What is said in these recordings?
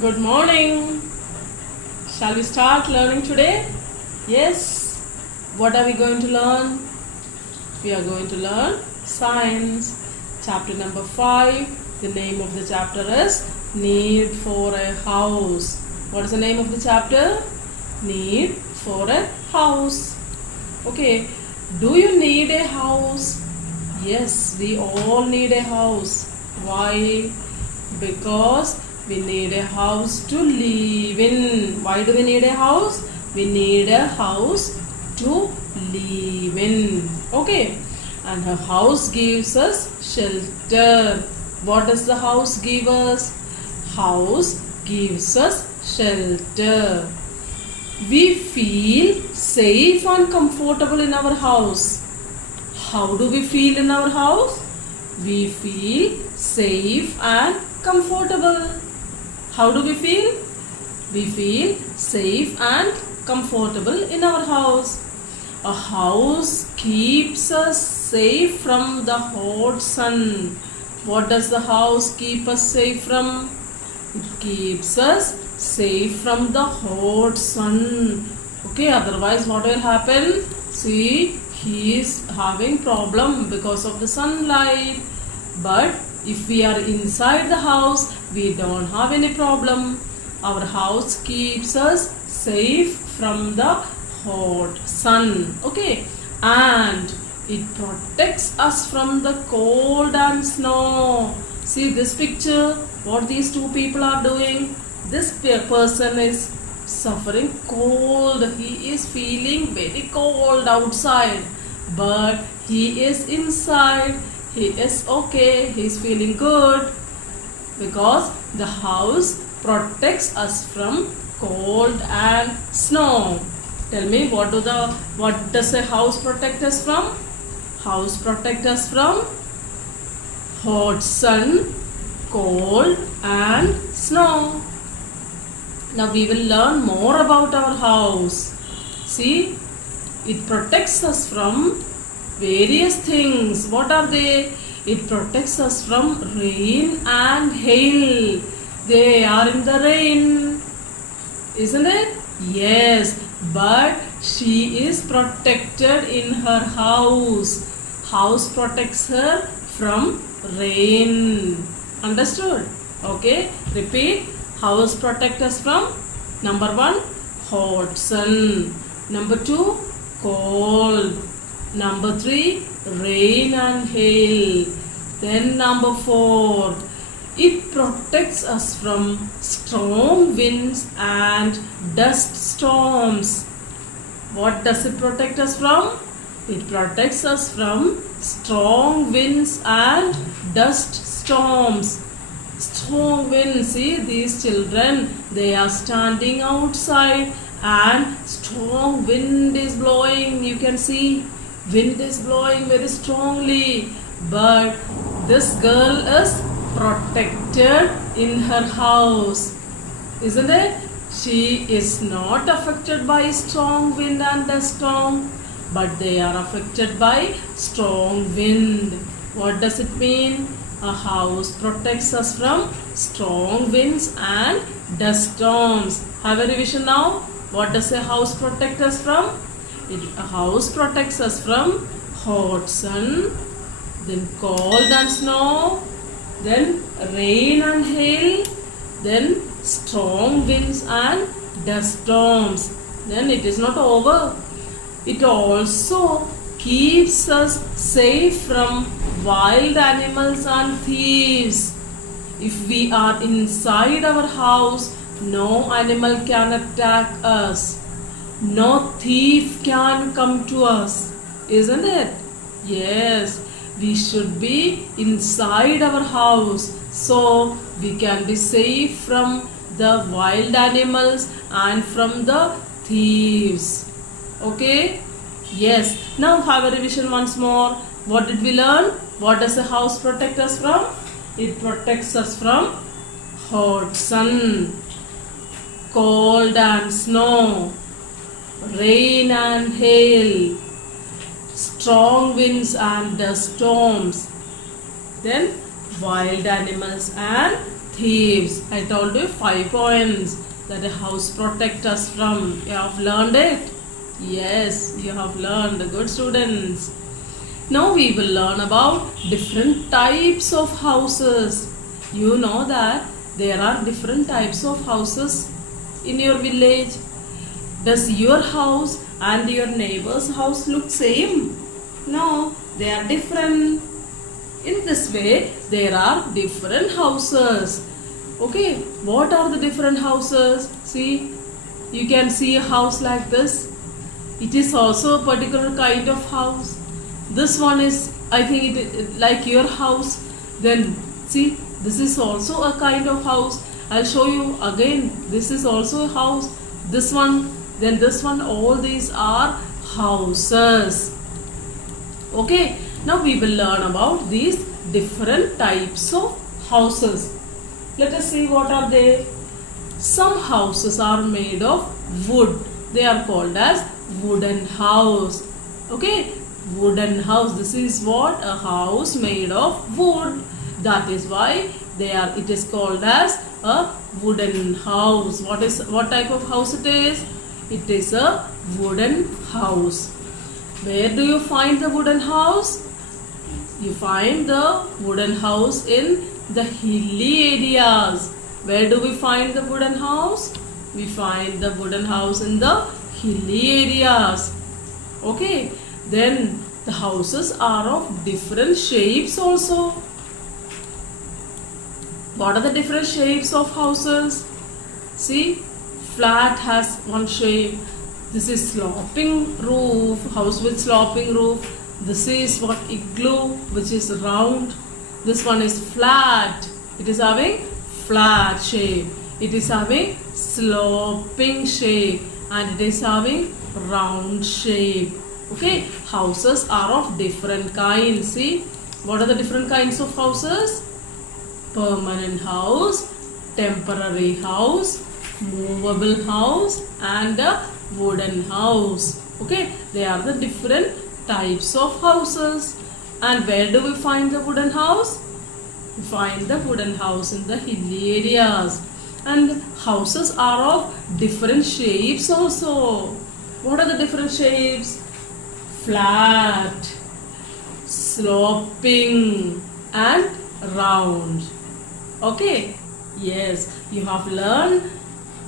Good morning. Shall we start learning today? Yes. What are we going to learn? We are going to learn science. Chapter number 5. The name of the chapter is Need for a House. What is the name of the chapter? Need for a house. Okay. Do you need a house? Yes, we all need a house. Why? Because we need a house to live in. Why do we need a house? We need a house to live in. Okay. And a house gives us shelter. What does the house give us? House gives us shelter. We feel safe and comfortable in our house. How do we feel in our house? We feel safe and comfortable. How do we feel? We feel safe and comfortable in our house. A house keeps us safe from the hot sun. What does the house keep us safe from? It keeps us safe from the hot sun. Okay, otherwise what will happen? See, he is having problem because of the sunlight. But if we are inside the house, we don't have any problem. Our house keeps us safe from the hot sun. Okay, and it protects us from the cold and snow. See this picture, what these two people are doing. This person is suffering cold. He is feeling very cold outside, but he is inside. He is okay. He is feeling good because the house protects us from cold and snow. Tell me, what does a house protect us from? House protect us from hot sun, cold and snow. Now we will learn more about our house. See, it protects us from various things. What are they? It protects us from rain and hail. They are in the rain, isn't it? Yes, but she is protected in her house. House protects her from rain. Understood? Okay, repeat. House protect us from number 1, hot sun. Number 2, cold. Number 3, rain and hail. Then number 4, it protects us from strong winds and dust storms. What does it protect us from? It protects us from strong winds and dust storms. Strong wind. See these children, they are standing outside and strong wind is blowing. You can see wind is blowing very strongly, but this girl is protected in her house, isn't it? She is not affected by strong wind and dust storm, but they are affected by strong wind. What does it mean? A house protects us from strong winds and dust storms. Have a revision now. What does a house protect us from? A house protects us from hot sun, then cold and snow, then rain and hail, then strong winds and dust storms. Then it is not over. It also keeps us safe from wild animals and thieves. If we are inside our house, no animal can attack us. No thief can come to us, isn't it? Yes, we should be inside our house so we can be safe from the wild animals and from the thieves. Okay? Yes. Now have a revision once more. What did we learn? What does a house protect us from? It protects us from hot sun, cold and snow, rain and hail, strong winds and dust storms, then wild animals and thieves. I told you 5 points that a house protect us from. You have learned it? Yes, you have learned. Good students. Now we will learn about different types of houses. You know that there are different types of houses in your village. Does your house and your neighbor's house look same? No, they are different. In this way, there are different houses. Okay, what are the different houses? See, you can see a house like this. It is also a particular kind of house. This one is, I think, like your house. Then see, this is also a kind of house. I'll show you again. This is also a house. This one, then this one. All these are houses. Okay, now we will learn about these different types of houses. Let us see what are they. Some houses are made of wood. They are called as wooden house. Okay, wooden house. This is what? A house made of wood. That is why it is called as a wooden house. What type of house it is? It is a wooden house. Where do you find the wooden house? You find the wooden house in the hilly areas. Where do we find the wooden house? We find the wooden house in the hilly areas. Okay, then the houses are of different shapes also. What are the different shapes of houses? See, flat has one shape. This is sloping roof, house with sloping roof. This is what igloo, which is round. This one is flat. It is having flat shape. It is having sloping shape, and it is having round shape. Okay, houses are of different kinds. See, what are the different kinds of houses? Permanent house, temporary house, movable house, and a wooden house. Okay, they are the different types of houses. And where do we find the wooden house? We find the wooden house in the hilly areas. And houses are of different shapes also. What are the different shapes? Flat, sloping, and round. Okay, yes, you have learned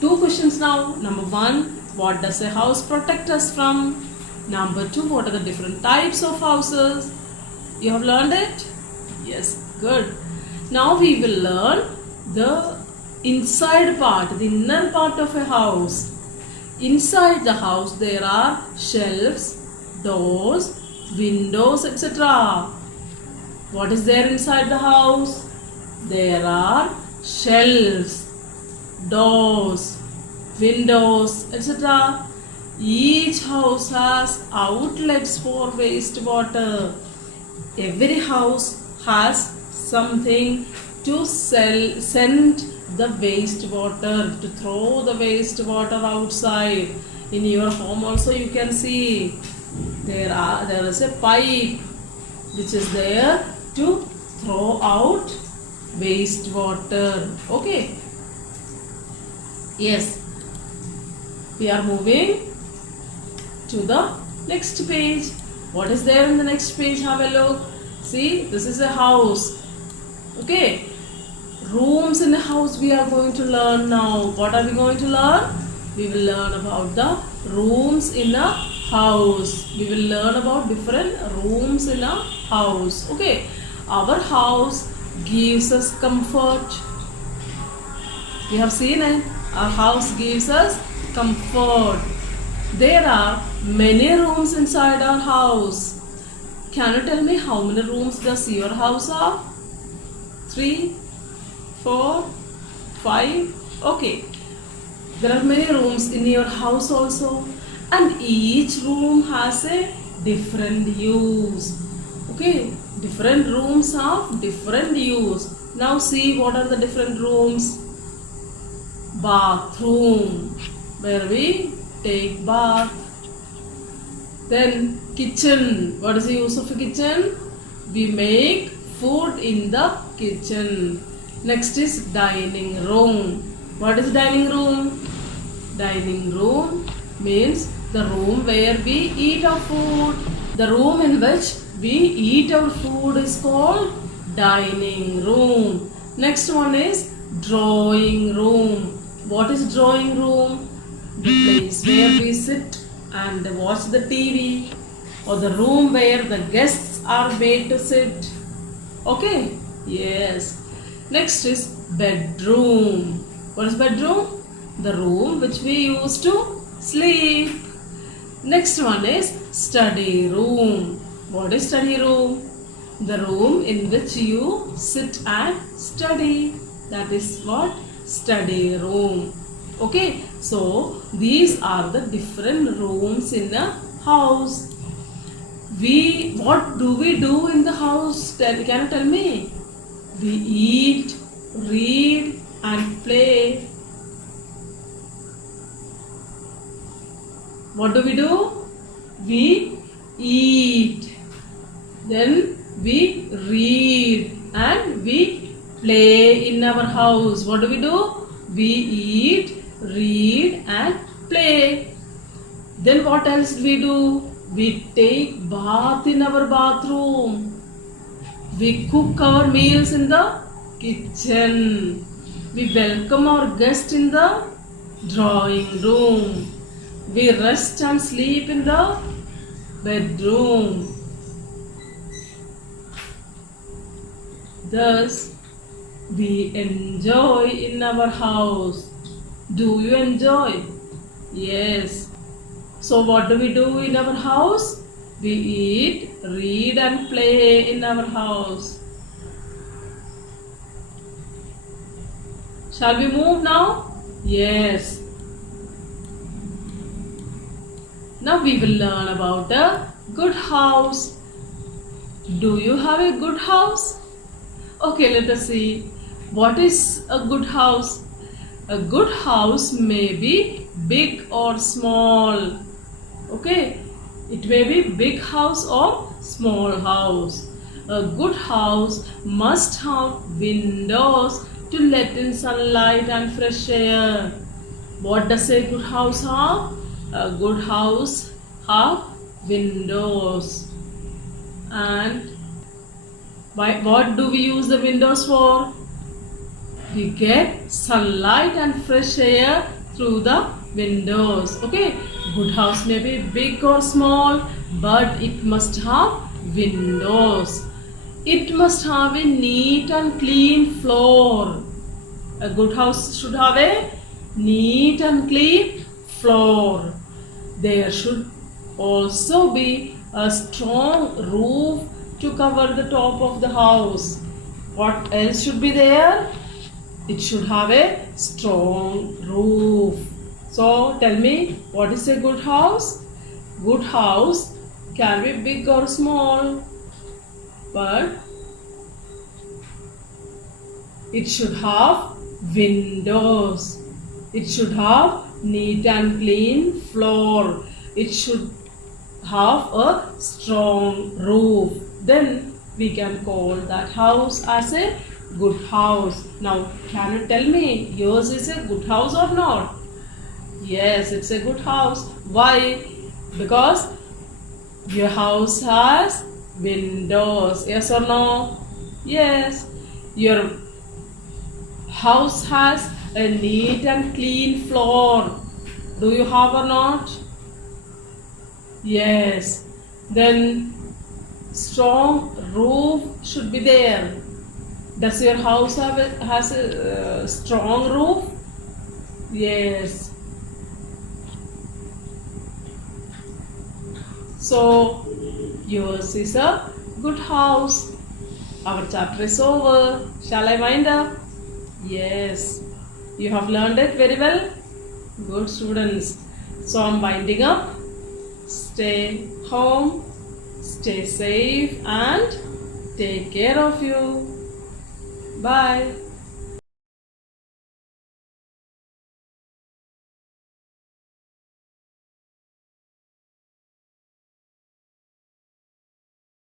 2 questions now. Number 1, what does a house protect us from? Number 2, what are the different types of houses? You have learned it? Yes, good. Now we will learn the inside part, the inner part of a house. Inside the house there are shelves, doors, windows, etc. What is there inside the house? There are shelves, doors, windows, etc. Each house has outlets for wastewater. Every house has something to send the wastewater, to throw the wastewater outside. In your home also you can see there is a pipe which is there to throw out wastewater. Okay. Yes. We are moving to the next page. What is there in the next page? Have a look. See, this is a house. Okay. Rooms in a house we are going to learn now. What are we going to learn? We will learn about the rooms in a house. We will learn about different rooms in a house. Okay. Our house gives us comfort. You have seen it. Our house gives us comfort. There are many rooms inside our house. Can you tell me how many rooms does your house have? 3, 4, 5. Okay. There are many rooms in your house also, and each room has a different use. Okay. Different rooms have different use. Now see what are the different rooms. Bathroom, where we take bath. Then kitchen. What is the use of a kitchen? We make food in the kitchen. Next is dining room. What is dining room? Dining room means the room where we eat our food. The room in which we eat our food is called dining room. Next one is drawing room. What is drawing room? The place where we sit and watch the TV, or the room where the guests are made to sit. Okay? Yes. Next is bedroom. What is bedroom? The room which we use to sleep. Next one is study room. What is study room? The room in which you sit and study. That is what? Study room. Okay, so these are the different rooms in a house. What do we do in the house? Can you tell me? We eat, read and play. What do? We eat, then we read and we play in our house. What do? We eat, read and play. Then what else do? We take bath in our bathroom. We cook our meals in the kitchen. We welcome our guest in the drawing room. We rest and sleep in the bedroom. Thus, we enjoy in our house. Do you enjoy? Yes. So what do we do in our house? We eat, read and play in our house. Shall we move now? Yes. Now we will learn about a good house. Do you have a good house? Okay, let us see. What is a good house? A good house may be big or small. Okay, it may be big house or small house. A good house must have windows to let in sunlight and fresh air. What does a good house have? A good house have windows. And what do we use the windows for? We get sunlight and fresh air through the windows. Okay, good house may be big or small, but it must have windows. It must have a neat and clean floor. A good house should have a neat and clean floor. There should also be a strong roof to cover the top of the house. What else should be there? It should have a strong roof. So tell me, what is a good house? Good house can be big or small, but it should have windows. It should have neat and clean floor. It should have a strong roof. Then we can call that house as a good house. Now, can you tell me, yours is a good house or not? Yes, it's a good house. Why? Because your house has windows. Yes or no? Yes. Your house has a neat and clean floor. Do you have or not? Yes. Then strong roof should be there. Does your house has a strong roof? Yes. So yours is a good house. Our chapter is over. Shall I wind up? Yes. You have learned it very well? Good students. So I'm winding up. Stay home, stay safe and take care of you. Bye.